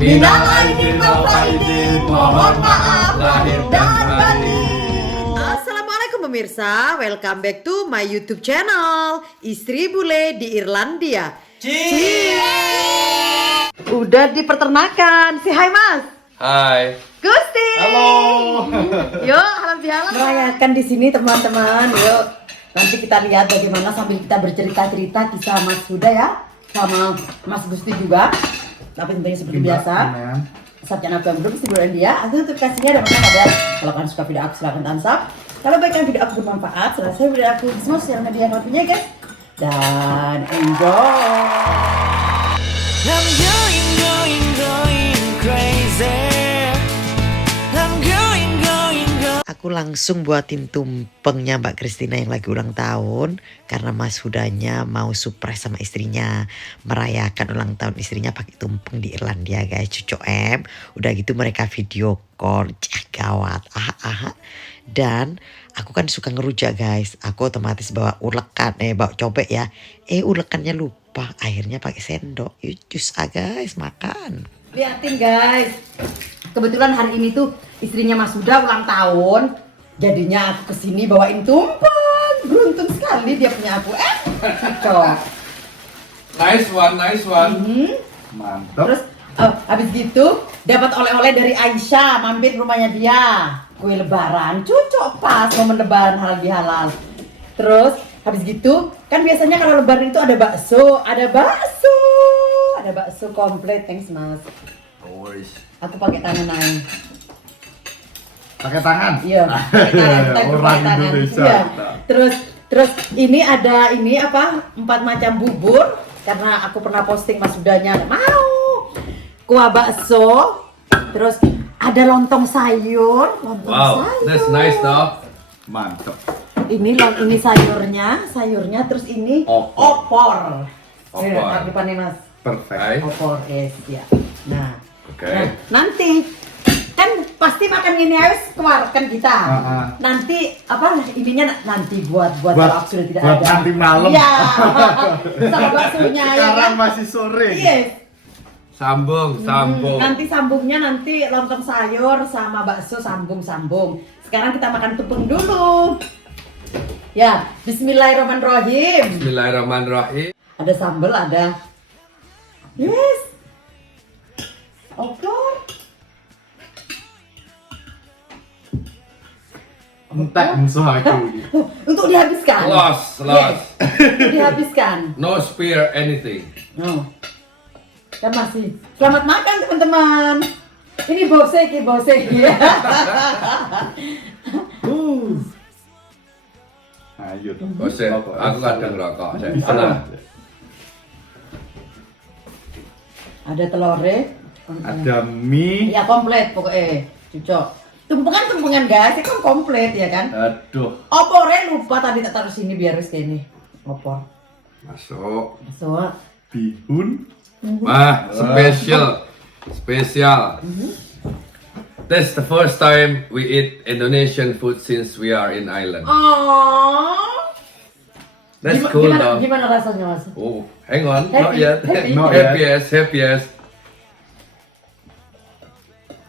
Minal aidin wal faizin, mohon maaf lahir dan batin. Assalamualaikum pemirsa, welcome back to my YouTube channel Istri Bule di Irlandia. Cheers! Udah di peternakan, si hai mas. Hai. Gusti. Halo. Yuk, halal merayakan di sini teman-teman. Yuk, nanti kita lihat bagaimana sambil kita bercerita-cerita kisah Mas Huda ya, sama Mas Gusti juga. Tapi tentunya seperti biasa. Subchannel Bang Bro Istri Bule Irlandia. Notifikasinya ada mana ada. Kalau kalian suka video aku silahkan thumbs up. Kalau baikkan video aku bermanfaat, selesai video aku di semua sosial media hobinya guys. Dan enjoy. I'm going crazy. I'm going. Aku langsung buatin tumpengnya Mbak Kristina yang lagi ulang tahun. Karena Mas Hudanya mau surprise sama istrinya. Merayakan ulang tahun istrinya pakai tumpeng di Irlandia guys. Cucu M. Udah gitu mereka video call. Gawat. Dan aku kan suka ngerujak guys. Aku otomatis bawa ulekan. Bawa cobek ya. Ulekannya lupa. Akhirnya pakai sendok. Yuk jus guys makan. Liatin guys. Kebetulan hari ini tuh istrinya Mas Huda ulang tahun. Jadinya aku kesini bawain tumpeng. Beruntung sekali dia punya aku. Cocok. Nice one. Mantap. Terus habis gitu dapat oleh-oleh dari Aisyah. Mampir rumahnya dia. Kue lebaran. Cocok pas momen lebaran halal bihalal. Terus habis gitu kan biasanya kalau lebaran itu ada bakso. Ada bakso komplit. Thanks mas. Aku pakai tangan naik. Pakai tangan? Iya, pakai tangan. Kita Orang pakai tangan. Indonesia. Iya. Terus ini ada 4 macam bubur karena aku pernah posting Mas Hudanya mau. Kuah bakso, terus ada lontong sayur. That's nice though. Mantap. Ini sayurnya terus ini opor. Ini depan nih Mas. Perfect. Opor es ya. Nah, Oke. nah, nanti kan pasti makan ini harus keluarkan kita. Nanti ininya nanti buat kalau aku sudah tidak buat ada. nanti malam. Iya. Sama baksonya ya Sekarang kan. masih sore. Yes. Sambung. Nanti sambungnya nanti lontong sayur sama bakso sambung. Sekarang kita makan tumpeng dulu. Ya, bismillahirrahmanirrahim. Bismillahirrahmanirrahim. Ada sambal, ada. Yes. Opor. Entek musuh aku. Untuk dihabiskan. Lost. Yes. Untuk dihabiskan. No spare anything. No. Kan masih. Selamat makan teman-teman. Ini boseki. Ayo. Ose, aku kadang rokok. Sana. Ada telurnya. Ada mie. Ya komplit pokoknya. Cocok. Tumpengan guys, itu kan komplit ya kan. Aduh. Opornya lupa tadi tak taruh sini biar harus kayak ini. Opor. Masuk. So, Bihun. Spesial. That's the first time we eat Indonesian food since we are in Ireland. aww. That's cool though. Gimana rasanya mas? Oh, hang on, not Happy, yet. happy. Not Happy yes.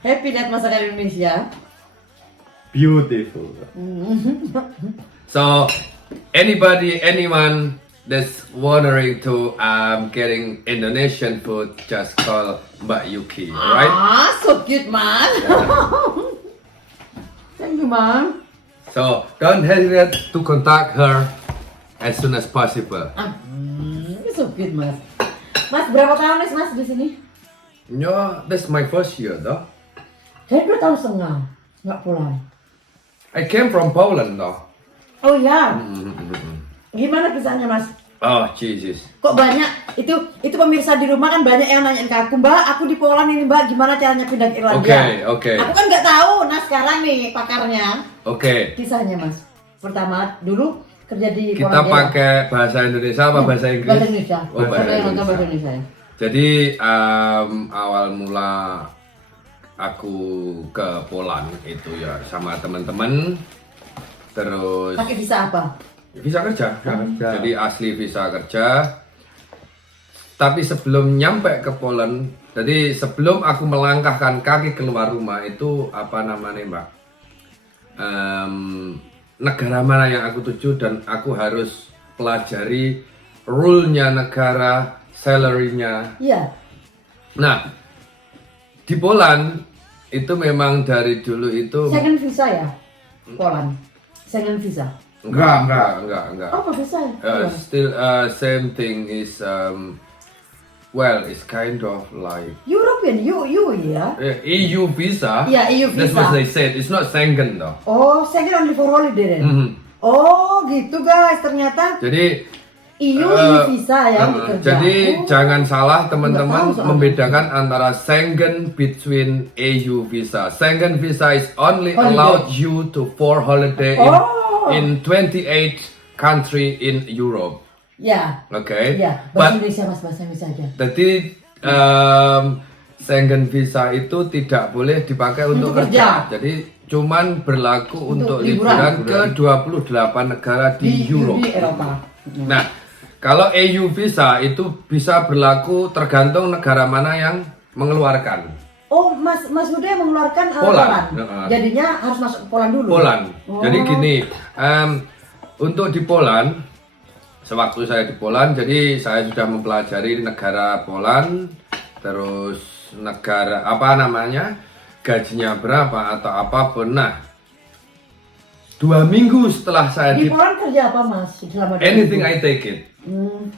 Happy lihat masakan Indonesia. Beautiful. So, anyone that's wondering to getting Indonesian food, just call Mbak Yuki, alright? So cute man. Thank you man. So, don't hesitate to contact her as soon as possible. So cute mas. Mas berapa tahun nih mas di sini? No, that's my first year though. Saya 2 tahun setengah nggak pulang. I came from Poland though. Oh ya. Gimana kisahnya mas? Oh Jesus. Kok banyak itu pemirsa di rumah kan banyak yang nanyain ke aku, Mbak, aku di Poland ini Mbak, gimana caranya pindah ke Irlandia? Oke. Aku kan nggak tahu. Nah sekarang nih pakarnya. Oke. Kisahnya mas. Pertama dulu kerja di Kita Polandia. pakai bahasa Indonesia apa bahasa Inggris? Bahasa Indonesia. Oh, bahasa Saya nonton Indonesia. bahasa Indonesia. Jadi awal mula aku ke Poland itu ya sama teman-teman. Terus Pakai visa apa? visa kerja. Kerja. Jadi asli visa kerja. Tapi sebelum nyampe ke Poland Jadi sebelum aku melangkahkan kaki keluar rumah itu apa namanya Mbak? Negara mana yang aku tuju dan aku harus pelajari rule-nya negara, salary-nya. Iya. Nah, di Poland itu memang dari dulu itu Schengen visa ya? Poland. Schengen visa. enggak. Apa visa ya? Still same thing is well, it's kind of like European, EU ya? EU visa. Yeah, EU That's visa. what they said. It's not Schengen though. Oh, Schengen only for holiday then? Mhm. Oh gitu guys, ternyata Jadi EU visa ya untuk kerja. jadi Oh. jangan salah teman-teman Nggak tahu soalnya. membedakan antara Schengen between EU visa. Schengen visa is only Holiday. allowed you to for holiday Oh. in 28 country in Europe. Ya, Okay. ya. But Bahasa Indonesia mas, bahasa Indonesia aja. jadi Schengen visa itu tidak boleh dipakai untuk Untuk kerja. kerja. Jadi cuman berlaku untuk liburan. liburan ke 28 negara di Europe. Di Eropa. Nah, kalau EU visa itu bisa berlaku tergantung negara mana yang mengeluarkan. Oh, Mas Huda yang mengeluarkan Poland. Poland. Jadinya harus masuk ke Poland dulu. Poland. Oh. Jadi gini, untuk di Poland, sewaktu saya di Poland, jadi saya sudah mempelajari negara Poland, terus negara apa namanya, gajinya berapa atau apapun. Nah, 2 minggu setelah saya Di di Poland kerja apa Mas? Selama 2 anything minggu? I take it.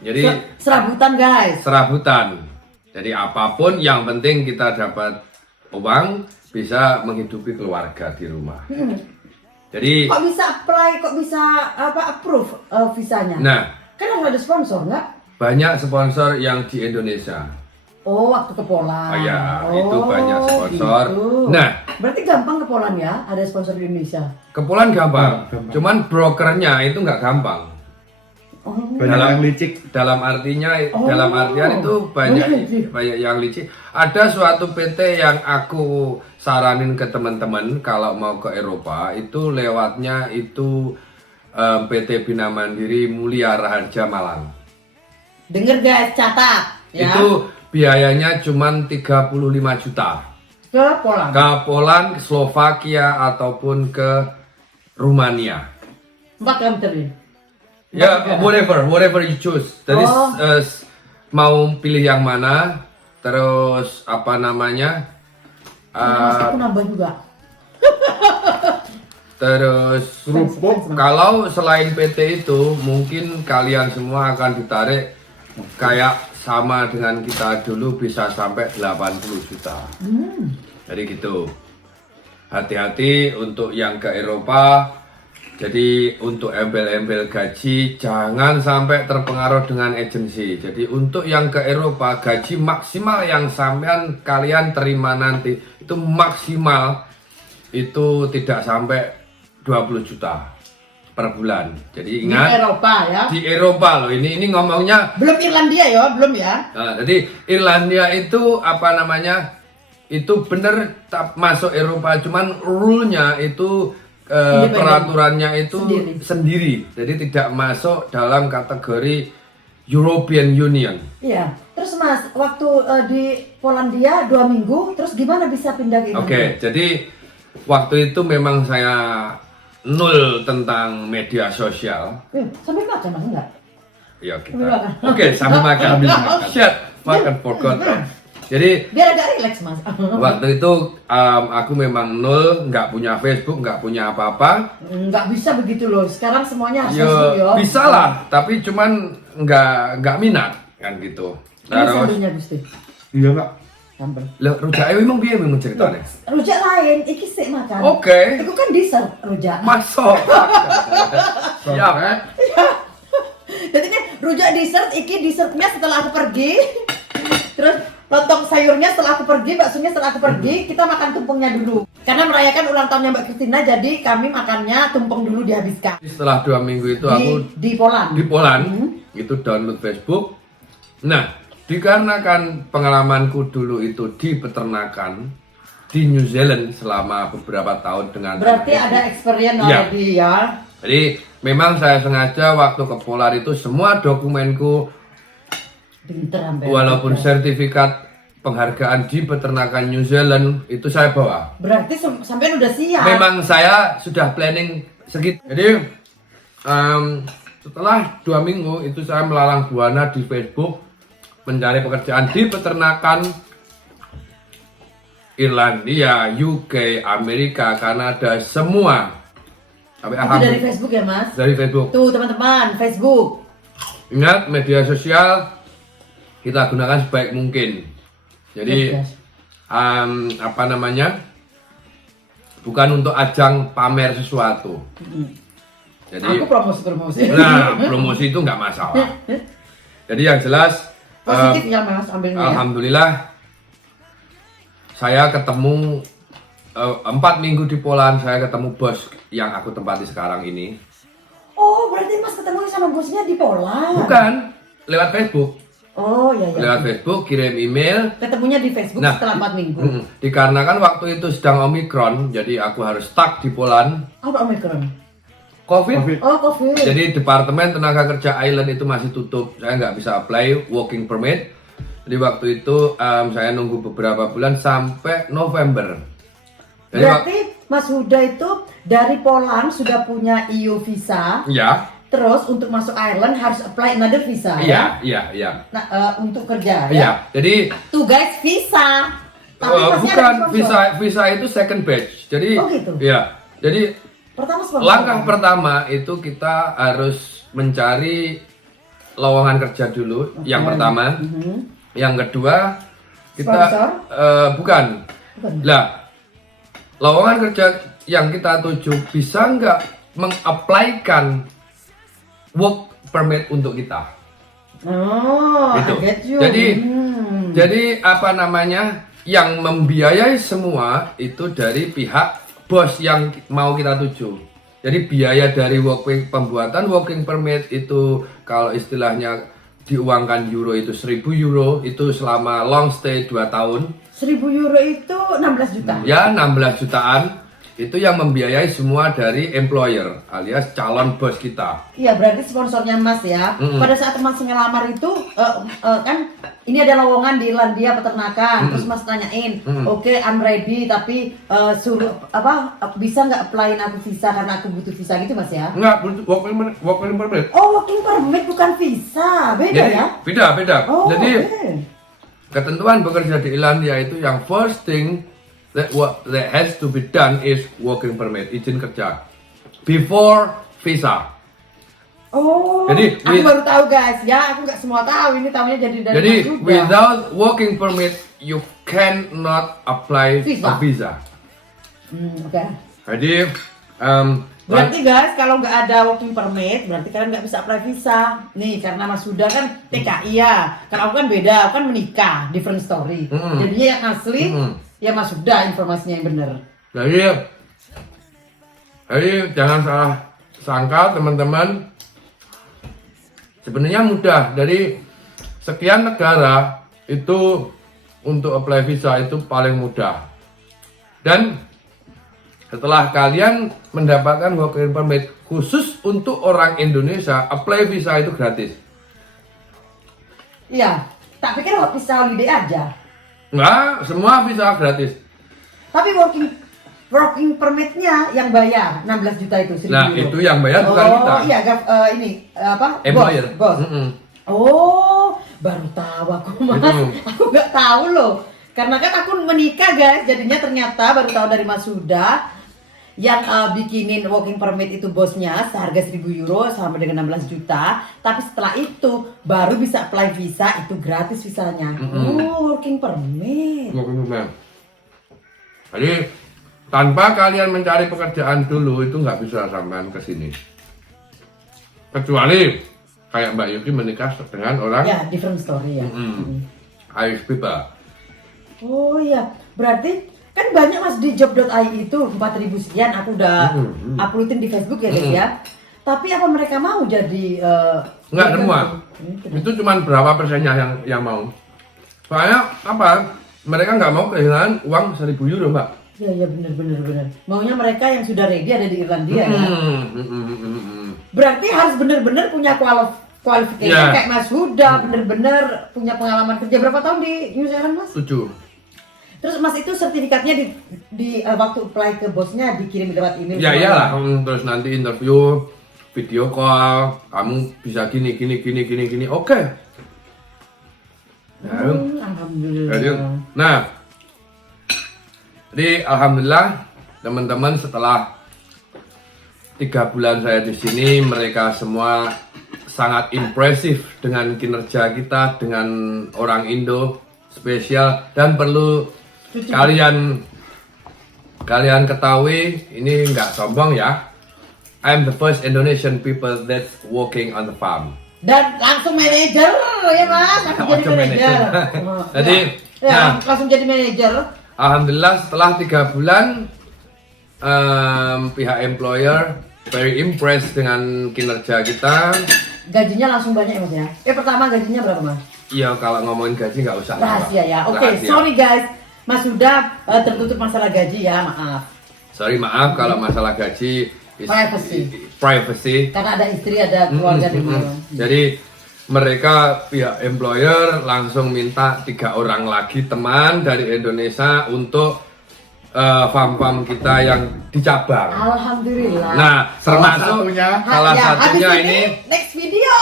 Jadi Serabutan guys. serabutan. Jadi apapun yang penting kita dapat uang bisa menghidupi keluarga di rumah. Jadi Kok bisa apply? Kok bisa approve visanya? nah, Kan harus ada sponsor nggak? banyak sponsor yang di Indonesia. Oh, waktu ke Poland. Oh ya, itu banyak sponsor. Gitu. Nah, berarti gampang ke Poland ya? Ada sponsor di Indonesia. ke Poland gampang. Cuman brokernya itu nggak gampang. Oh. Dalam licik, dalam artinya, Oh. dalam artian itu banyak yang licik. Ada suatu PT yang aku saranin ke teman-teman kalau mau ke Eropa itu lewatnya itu PT Bina Mandiri Mulia Raharja Malang. Dengar guys, catat ya. Itu biayanya cuma 35 juta. Ke Poland. Ke Poland, Slovakia ataupun ke Rumania. 4 country. Ya, whatever you choose. Jadi Oh. mau pilih yang mana, terus apa namanya, Aku nambah juga. terus kalau selain PT itu mungkin kalian semua akan ditarik kayak sama dengan kita dulu bisa sampai 80 juta. Jadi gitu. Hati-hati untuk yang ke Eropa. Jadi untuk embel-embel gaji jangan sampai terpengaruh dengan agensi. Jadi untuk yang ke Eropa gaji maksimal yang sampean kalian terima nanti itu maksimal itu tidak sampai 20 juta per bulan. Jadi Di ingat Eropa ya. di Eropa loh ini ngomongnya. Belum Irlandia ya, belum ya. Nah, jadi Irlandia itu apa namanya? Itu bener masuk Eropa cuman rule-nya itu peraturannya itu sendiri. Jadi tidak masuk dalam kategori European Union. Iya. Terus Mas, waktu di Polandia 2 minggu, terus gimana bisa pindah ke Indonesia? Oke, jadi waktu itu memang saya nol tentang media sosial. Sambil makan Mas enggak? Ya Sambil kita. makan. Oke, sambil makan. Shit, makan forgot. Jadi Biar agak relax Mas. waktu itu aku memang nol, nggak punya Facebook, nggak punya apa-apa. Nggak bisa begitu loh. Sekarang semuanya harus Ya Facebook, yo. bisa lah, tapi cuman nggak minat kan gitu. Ini Terus, sambelnya Gusti. Iya Kak. Sambel. lo rujak emang piye memang ceritanya? Rujak lain, iki sik makan. Oke. Itu kan dessert rujak. Masuk. Ya kan? Jadi ini rujak dessert, iki dessertnya setelah aku pergi. Terus lontong sayurnya setelah aku pergi, baksonya setelah aku pergi, kita makan tumpengnya dulu. Karena merayakan ulang tahunnya Mbak Christina, jadi kami makannya tumpeng dulu dihabiskan. Setelah 2 minggu itu aku Di Poland. di Poland itu download Facebook. Nah, dikarenakan pengalamanku dulu itu di peternakan di New Zealand selama beberapa tahun dengan Berarti anak ada istri. experience Iya. already ya. Jadi memang saya sengaja waktu ke Poland itu semua dokumenku Pinter sampai. walaupun sertifikat penghargaan di peternakan New Zealand itu saya bawa. Berarti sampean udah siap. Memang saya sudah planning segitu. Jadi setelah 2 minggu itu saya melalang buana di Facebook mencari pekerjaan di peternakan Irlandia, UK, Amerika, Kanada, semua. Sampai Itu dari Facebook ya Mas? Dari Facebook. Tuh teman-teman, Facebook. Ingat, media sosial kita gunakan sebaik mungkin. Jadi Yes. apa namanya? Bukan untuk ajang pamer sesuatu. Jadi Aku promosi. nah, promosi itu nggak masalah. Jadi yang jelas Positif ya Mas ambilnya. alhamdulillah saya ketemu 4 minggu di Poland, saya ketemu bos yang aku tempati sekarang ini. Oh, berarti Mas ketemu sama bosnya di Poland. Bukan, lewat Facebook. Oh, iya. Lewat Facebook, kirim email. Ketemunya di Facebook Nah, setelah 4 minggu. Dikarenakan waktu itu sedang Omikron, jadi aku harus stuck di Poland. Apa Omicron? COVID. Oh, COVID. Jadi Departemen Tenaga Kerja Ireland itu masih tutup. Saya nggak bisa apply working permit. Jadi waktu itu saya nunggu beberapa bulan sampai November. Jadi Berarti Mas Huda itu dari Poland sudah punya EU visa. ya, Terus untuk masuk Ireland harus apply another visa iya. Nah, untuk kerja ya. Iya. Jadi Tuh guys, visa. Tapi masih bukan ada sponsor. visa itu second batch. Jadi Oh, gitu? ya. Jadi Pertama sponsor. langkah pertama itu kita harus mencari lowongan kerja dulu. Yang pertama, yang kedua kita Sponsor? bukan. Bukan. Lah, lowongan kerja yang kita tuju bisa nggak mengapplykan work permit untuk kita? Oh, Gitu. I get you. Jadi apa namanya? Yang membiayai semua itu dari pihak bos yang mau kita tuju. Jadi biaya dari pembuatan working permit itu kalau istilahnya diuangkan euro itu 1.000 euro itu selama long stay 2 tahun. 1.000 euro itu 16 juta. Ya 16 jutaan itu yang membiayai semua dari employer alias calon bos kita. Iya, berarti sponsornya Mas ya. Pada saat Mas ngelamar itu kan ini ada lowongan di Irlandia peternakan. Terus Mas tanyain, "Oke, I'm ready, tapi suruh bisa nggak applyin aku visa karena aku butuh visa gitu Mas ya?" Enggak, working permit. Oh, working permit bukan visa. Beda Jadi, ya? beda. Oh, Jadi oke. ketentuan bekerja di Irlandia itu yang first thing that has to be done is working permit, izin kerja before visa. Oh, Jadi, aku baru tahu guys ya, aku nggak semua tahu, ini tahunya jadi dari Jadi Mas Huda. without working permit you cannot apply Visa. a visa. Oke. Jadi Berarti guys, kalau nggak ada working permit, berarti kalian nggak bisa apply visa. Nih, karena Mas Huda kan TKI ya. Kalau aku kan beda, aku kan menikah, different story. Jadinya yang asli, ya Mas Huda informasinya yang bener. Jadi jangan salah sangka teman-teman. Sebenarnya mudah. Dari sekian negara itu untuk apply visa itu paling mudah. Dan setelah kalian mendapatkan working permit khusus untuk orang Indonesia, apply visa itu gratis. Iya, tak pikir visa holiday aja. Enggak, semua visa gratis. Tapi working permitnya yang bayar 16 juta itu 1.000 Nah, euro. itu yang bayar bukan kita. Oh iya, apa? Employer. Bos. Oh, baru tahu aku Mas. Itu. Aku nggak tahu loh. Karena kan aku menikah guys, jadinya ternyata baru tahu dari Mas Huda yang bikinin working permit itu bosnya seharga 1.000 euro sampai dengan 16 juta. Tapi setelah itu baru bisa apply visa, itu gratis visanya. Oh, working permit. Jadi tanpa kalian mencari pekerjaan dulu itu nggak bisa sampean ke sini. Kecuali kayak Mbak Yuki menikah dengan orang Ya, different story ya. Irish people. Oh iya, berarti kan banyak Mas di job.ai itu 4.000 sekian, aku udah uploadin di Facebook ya guys ya. Tapi apa mereka mau jadi Nggak semua. Itu cuma berapa persennya yang mau. Soalnya apa? Mereka nggak mau kehilangan uang 1.000 euro, Mbak. Ya bener. Maunya mereka yang sudah ready ada di Irlandia ya. Berarti harus bener-bener punya qualification Ya. kayak Mas Huda, bener-bener punya pengalaman kerja berapa tahun di New Zealand Mas? 7. Terus Mas itu sertifikatnya di waktu apply ke bosnya dikirim lewat email? Ya iyalah, terus nanti interview, video call, kamu bisa gini, oke. Ya, Alhamdulillah. Jadi alhamdulillah teman-teman setelah 3 bulan saya di sini, mereka semua sangat impresif dengan kinerja kita, dengan orang Indo spesial, dan perlu kalian ketahui, ini nggak sombong ya, I'm the first Indonesian people that's working on the farm. Dan langsung manajer ya Mas, langsung jadi Langsung manajer. manajer. Oh, Jadi, ya, nah. langsung jadi manajer. Alhamdulillah setelah 3 bulan pihak employer very impressed dengan kinerja kita. Gajinya langsung banyak ya Mas ya? Pertama gajinya berapa Mas? Ya kalau ngomongin gaji nggak usah lah, Rahasia ya. Oke, Rahasia. sorry guys. Mas sudah tertutup masalah gaji ya, maaf. Sorry, maaf kalau masalah gaji privacy. Karena ada istri, ada keluarga di rumah. Jadi mereka pihak employer langsung minta 3 orang lagi teman dari Indonesia untuk farm-farm kita yang di cabang. Alhamdulillah. Nah, Salah termasuk satunya. salah Ya, satunya habis ini. next video.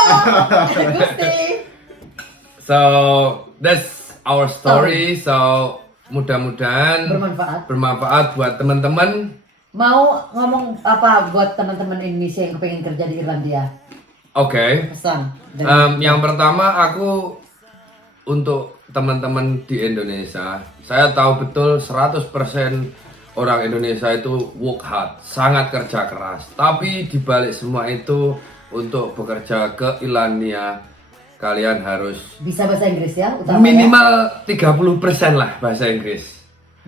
Gusti. So that's our story. So mudah-mudahan bermanfaat buat teman-teman. Mau ngomong apa buat teman-teman Indonesia yang kepengen kerja di Irlandia? Oke. Pesan. Yang pertama aku untuk teman-teman di Indonesia, saya tahu betul 100% orang Indonesia itu work hard, sangat kerja keras. Tapi dibalik semua itu, untuk bekerja ke Irlandia, kalian harus Bisa bahasa Inggris ya, utama minimal 30% lah bahasa Inggris.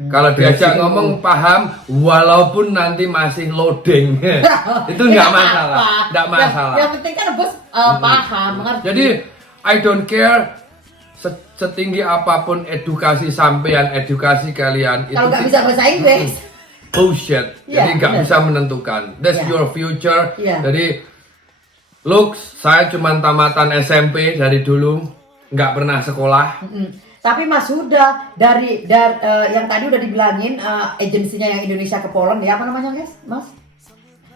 Kalau diajak ngomong paham, walaupun nanti masih loading, itu nggak masalah, nggak masalah. Yang penting kan bos paham, mengerti. Jadi I don't care setinggi apapun edukasi sampean, edukasi kalian itu Kalau nggak bisa bahasa Inggris, bullshit. Iya, Jadi nggak benar. bisa menentukan. That's Iya. your future. Iya. Jadi look, saya cuma tamatan SMP dari dulu, nggak pernah sekolah. Tapi Mas Huda dari yang tadi udah dibilangin agensinya yang Indonesia ke Poland ya, apa namanya guys, Mas?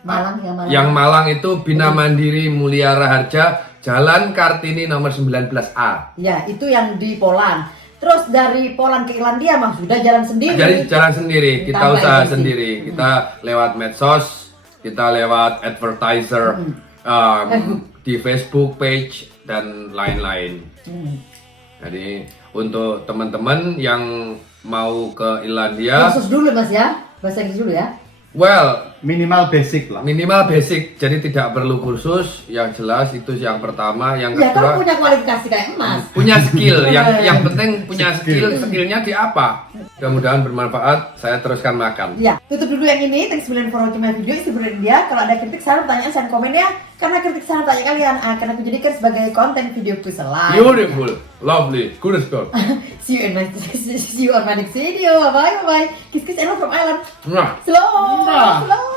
Malang ya, Malang. Yang Malang itu Bina Mandiri Mulia Raharja, Jalan Kartini nomor 19A. Ya, itu yang di Poland. Terus dari Poland ke Irlandia Mas Huda jalan sendiri. Jadi jalan sendiri, kita Tanpa usaha agensi. sendiri. Kita lewat medsos, kita lewat advertiser di Facebook page dan lain-lain. Jadi untuk teman-teman yang mau ke Irlandia, Kursus dulu Mas ya, bahasa Inggris dulu ya. well, Minimal basic lah. minimal basic, jadi tidak perlu kursus. Yang jelas itu yang pertama, yang Ya kedua kan punya kualifikasi kayak Mas. punya skill. Yang penting punya skillnya di apa? Mudah-mudahan bermanfaat. Saya teruskan makan. Ya, tutup dulu yang ini. Thanks for watching my video. Isi dia. Kalau ada kritik, saran, pertanyaan, saran, komen ya. Karena kritik, saran, tanya kalian akan aku jadikan sebagai konten video ku selanjutnya. Beautiful, lovely, good girl. See you on my next video. Bye bye. Kiss kiss and love from Ireland. Nah. Slow.